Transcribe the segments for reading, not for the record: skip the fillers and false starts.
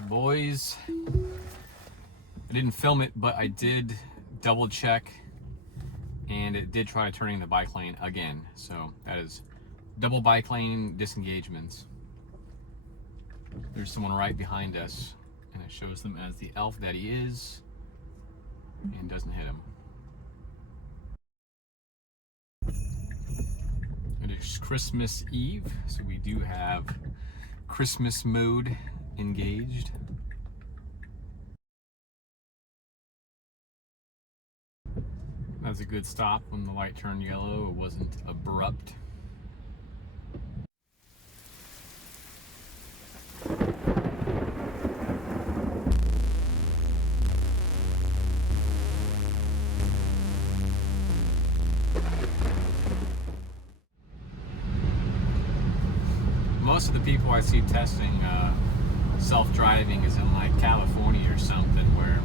Alright boys, I didn't film it, but I did double check and it did try turning the bike lane again. So that is double bike lane disengagements. There's someone right behind us and it shows them as the elf that he is and doesn't hit him. It is Christmas Eve, so we do have Christmas mode engaged. That's a good stop when the light turned yellow. It wasn't abrupt. Most of the people I see testing self-driving is in like California or something, where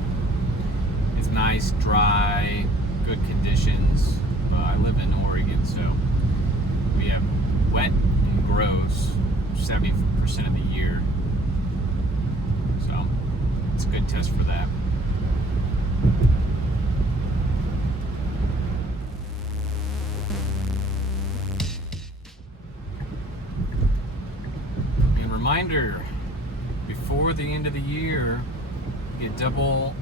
it's nice, dry, good conditions. I live in Oregon, so we have wet and gross 70% of the year. So it's a good test for that. And reminder, before the end of the year, you get double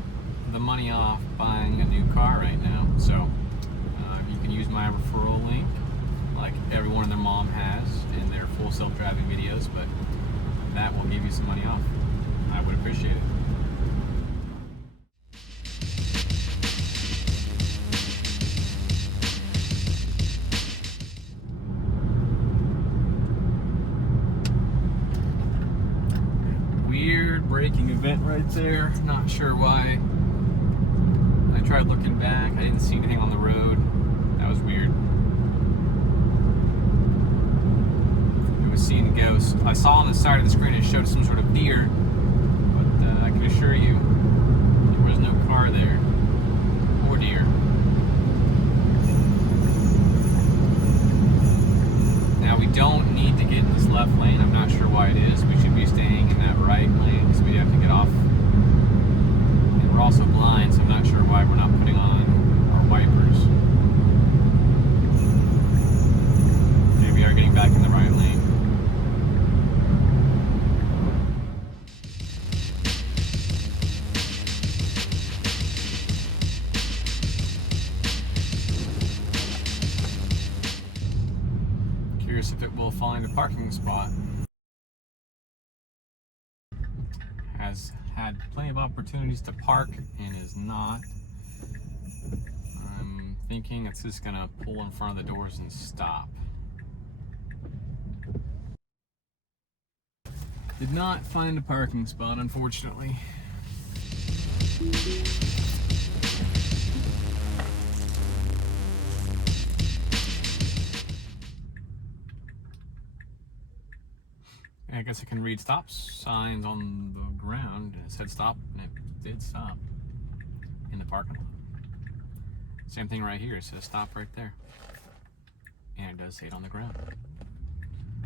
the money off buying a new car right now. So you can use my referral link like everyone and their mom has in their full self-driving videos, but that will give you some money off. I would appreciate it. Weird braking event right there. Not sure why. I tried looking back. I didn't see anything on the road. That was weird. It was seeing ghosts. I saw on the side of the screen it showed some sort of deer, but I can assure you there was no car there or deer. Now we don't need to get in this left lane. I'm not sure why it is. We should be staying in that right lane because we have to get off. And we're also blind, so I'm not sure why we're not putting on our wipers. Okay, we are getting back in the right lane. Curious if it will find a parking spot. Has had plenty of opportunities to park and is not. I'm thinking it's just gonna pull in front of the doors and stop. Did not find a parking spot, unfortunately. I guess I can read stop signs on the ground. It said stop, and it did stop in the parking lot. Same thing right here. It says stop right there. And it does say it on the ground.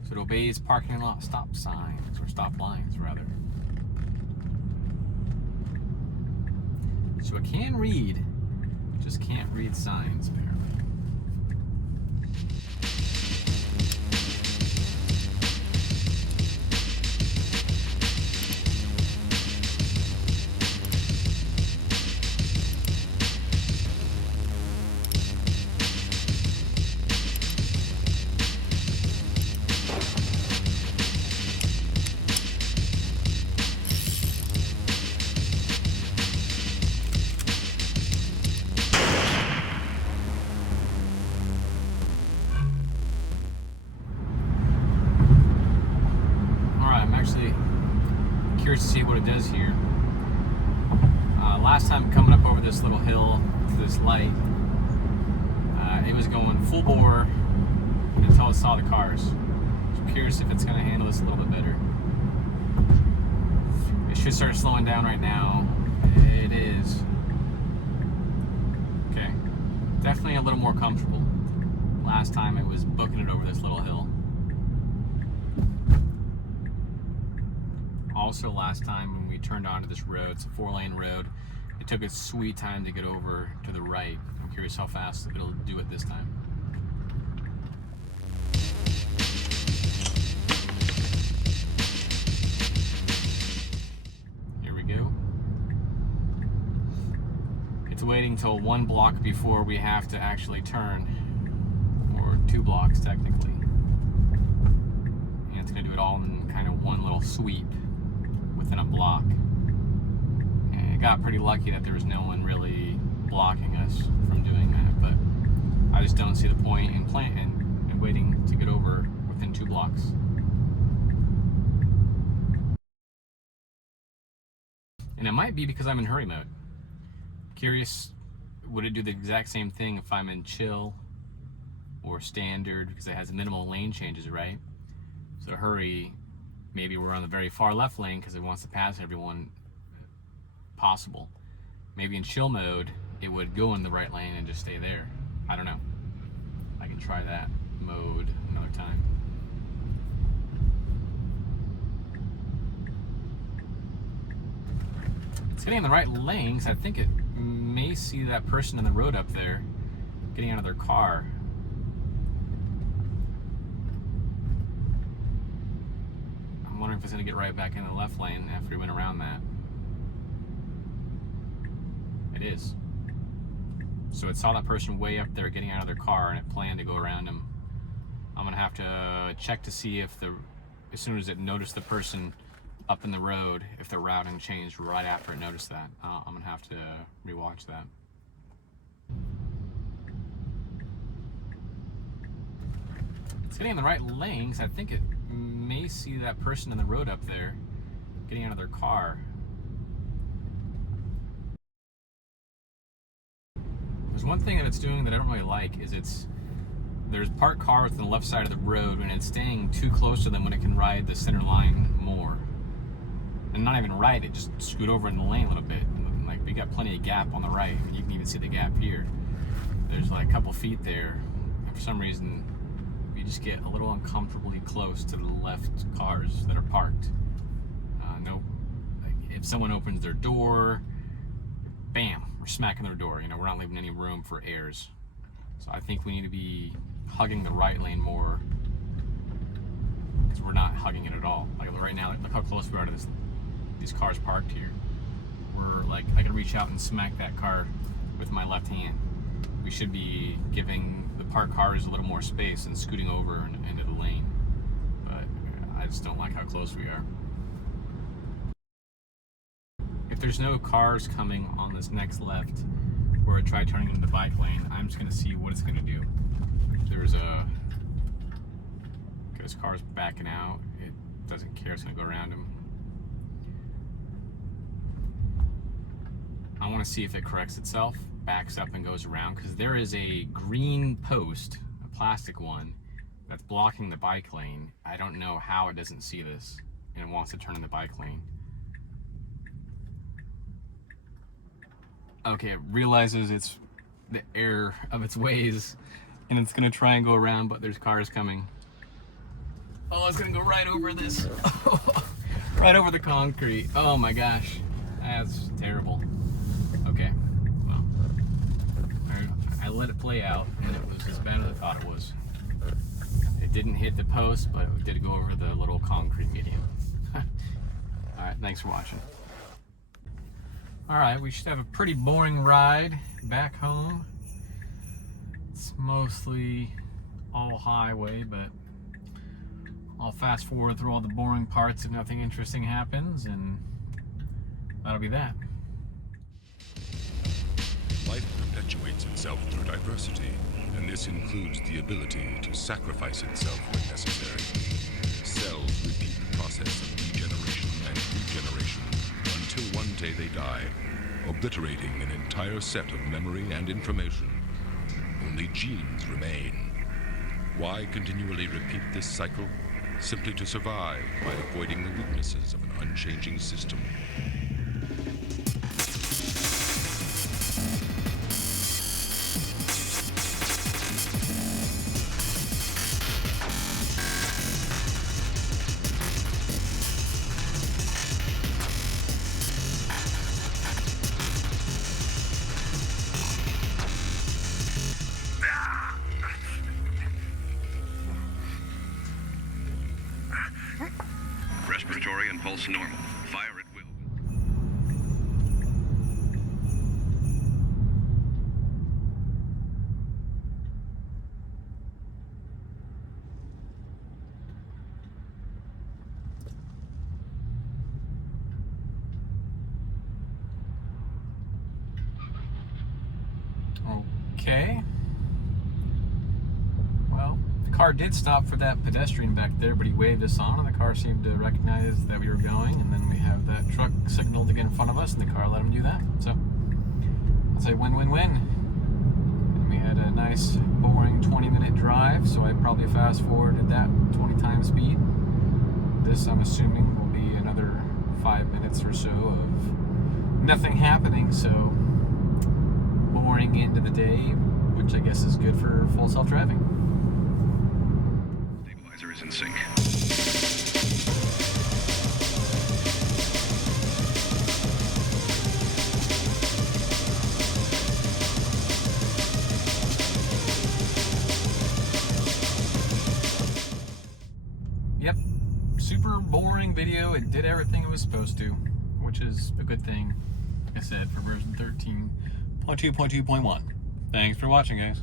So it obeys parking lot stop signs, or stop lines, rather. So it can read, just can't read signs, apparently. Curious to see what it does here. Last time coming up over this little hill to this light, it was going full bore until it saw the cars. So I'm curious if it's going to handle this a little bit better. It should start slowing down right now. It is. Okay, definitely a little more comfortable. Last time it was booking it over this little hill. also last time when we turned onto this road, it's a 4-lane road, it took a sweet time to get over to the right. I'm curious how fast it'll do it this time. Here we go. It's waiting till 1 block before we have to actually turn, or 2 blocks technically. And it's gonna do it all in kind of one little sweep within a block. And it got pretty lucky that there was no one really blocking us from doing that, but I just don't see the point in waiting to get over within 2 blocks. And it might be because I'm in hurry mode. Curious, would it do the exact same thing if I'm in chill or standard, because it has minimal lane changes, right? So hurry, maybe we're on the very far left lane because it wants to pass everyone possible. Maybe in chill mode, it would go in the right lane and just stay there. I don't know. I can try that mode another time. It's getting in the right lane because I think it may see that person in the road up there getting out of their car. I'm wondering if it's going to get right back in the left lane after we went around that. It is. So it saw that person way up there getting out of their car and it planned to go around him. I'm going to have to check to see if as soon as it noticed the person up in the road, if the routing changed right after it noticed that. I'm going to have to rewatch that. It's getting in the right lane because I think it may see that person in the road up there getting out of their car. There's one thing that it's doing that I don't really like is there's parked cars on the left side of the road and it's staying too close to them when it can ride the center line more. And not even right, it just scoot over in the lane a little bit. Like, we got plenty of gap on the right. You can even see the gap here. There's like a couple feet there. And for some reason, you just get a little uncomfortably close to the left cars that are parked. Nope. Like, if someone opens their door, bam, we're smacking their door. You know, we're not leaving any room for errors. So I think we need to be hugging the right lane more, because we're not hugging it at all. Like right now, look how close we are to these cars parked here. We're like, I can reach out and smack that car with my left hand. We should be giving the parked cars a little more space and scooting over into the lane. But I just don't like how close we are. If there's no cars coming on this next left, where I try turning into the bike lane, I'm just gonna see what it's gonna do. There's this car's backing out. It doesn't care, it's gonna go around him. I wanna see if it corrects itself, backs up and goes around, because there is a green post, a plastic one, that's blocking the bike lane. I don't know how it doesn't see this, and it wants to turn in the bike lane. Okay, it realizes it's the error of its ways, and it's gonna try and go around, but there's cars coming. Oh, it's gonna go right over this. Right over the concrete. Oh my gosh, that's terrible. Okay, well, I let it play out, and it was as bad as I thought it was. It didn't hit the post, but it did go over the little concrete median. Alright, thanks for watching. Alright, we should have a pretty boring ride back home. It's mostly all highway, but I'll fast forward through all the boring parts if nothing interesting happens, and that'll be that. Life perpetuates itself through diversity, and this includes the ability to sacrifice itself when necessary. Cells repeat the process of degeneration and regeneration until one day they die, obliterating an entire set of memory and information. Only genes remain. Why continually repeat this cycle? Simply to survive by avoiding the weaknesses of an unchanging system. That's normal. Fire at will. Okay. Well, the car did stop for that pedestrian back there, but he waved us on, and the car seemed to recognize that we were going, and then we have that truck signaled to get in front of us, and the car let him do that. So, I'll say win-win-win. And we had a nice, boring 20-minute drive, so I probably fast-forwarded that 20 times speed. This, I'm assuming, will be another 5 minutes or so of nothing happening, so boring end of the day, which I guess is good for full self-driving. Stabilizer is in sync. Yep, super boring video. It did everything it was supposed to, which is a good thing, like I said, for version 13.2.2.1. Thanks for watching, guys.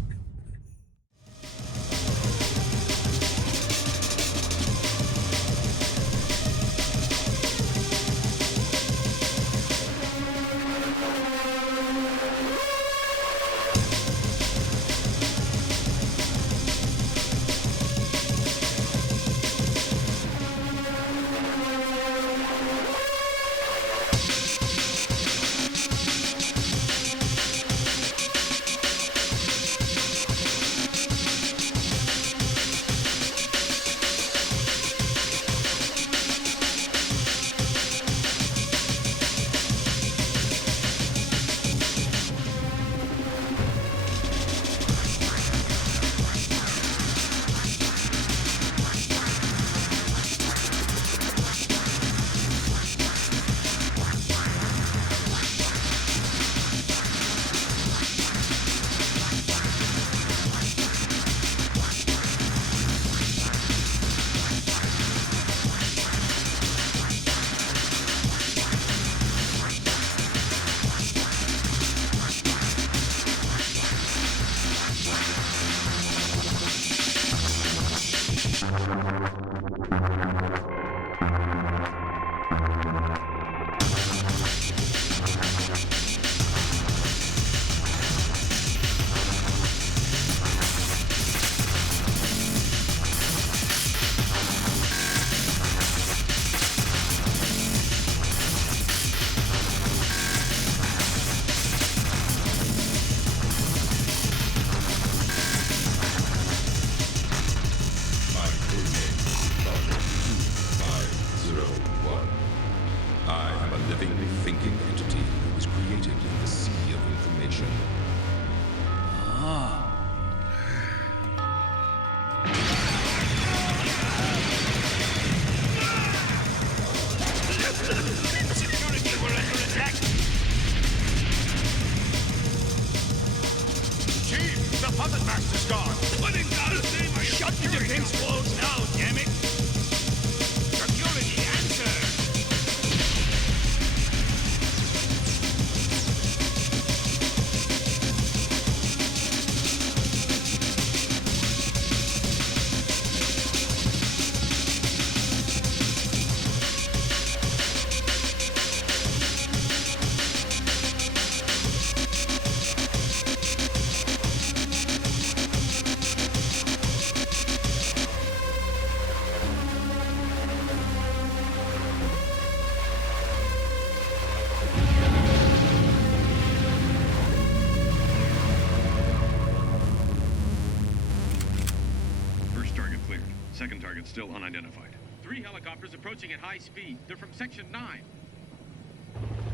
Second target still unidentified. 3 helicopters approaching at high speed. They're from Section 9.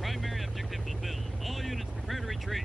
Primary objective fulfilled. All units prepare to retreat.